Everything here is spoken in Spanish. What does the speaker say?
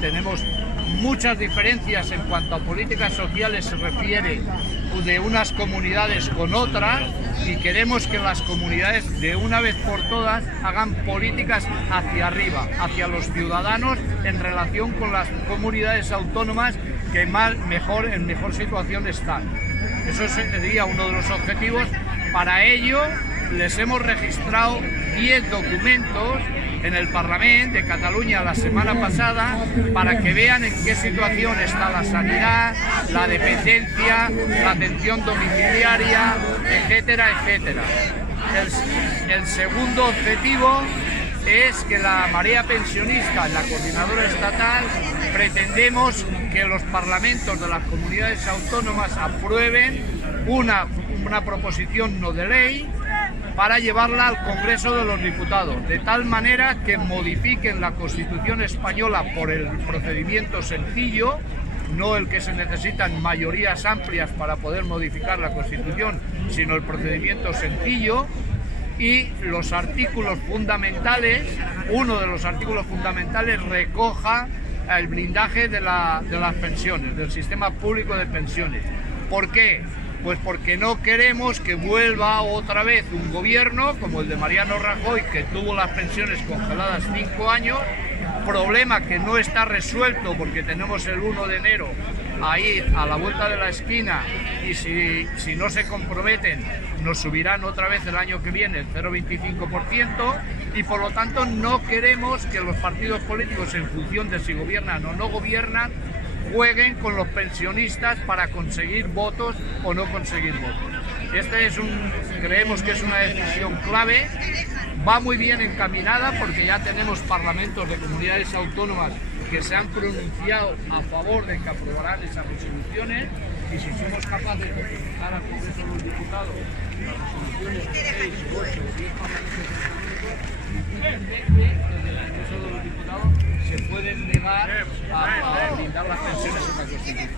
tenemos muchas diferencias en cuanto a políticas sociales se refiere de unas comunidades con otras, y queremos que las comunidades de una vez por todas hagan políticas hacia arriba, hacia los ciudadanos, en relación con las comunidades autónomas que en mejor situación están. Eso sería uno de los objetivos. Para ello les hemos registrado 10 documentos en el Parlamento de Cataluña la semana pasada para que vean en qué situación está la sanidad, la dependencia, la atención domiciliaria, etcétera, etcétera. El segundo objetivo es que la marea pensionista, en la coordinadora estatal, pretendemos que los parlamentos de las comunidades autónomas aprueben una proposición no de ley para llevarla al Congreso de los Diputados, de tal manera que modifiquen la Constitución española por el procedimiento sencillo, no el que se necesitan mayorías amplias para poder modificar la Constitución, sino el procedimiento sencillo, y los artículos fundamentales, uno de los artículos fundamentales recoja el blindaje de las pensiones, del sistema público de pensiones. ¿Por qué? Pues porque no queremos que vuelva otra vez un gobierno como el de Mariano Rajoy, que tuvo las pensiones congeladas 5 años, problema que no está resuelto porque tenemos el 1 de enero ahí a la vuelta de la esquina, y si no se comprometen nos subirán otra vez el año que viene el 0,25%, y por lo tanto no queremos que los partidos políticos, en función de si gobiernan o no gobiernan, jueguen con los pensionistas para conseguir votos o no conseguir votos. Creemos que es una decisión clave, va muy bien encaminada porque ya tenemos parlamentos de comunidades autónomas que se han pronunciado a favor de que aprobarán esas resoluciones, y si somos capaces de presentar al Congreso de los Diputados las resoluciones de 6, 8 o 10 parlamentos desde el Congreso de los Diputados se pueden negar a blindar las pensiones en la Constitución.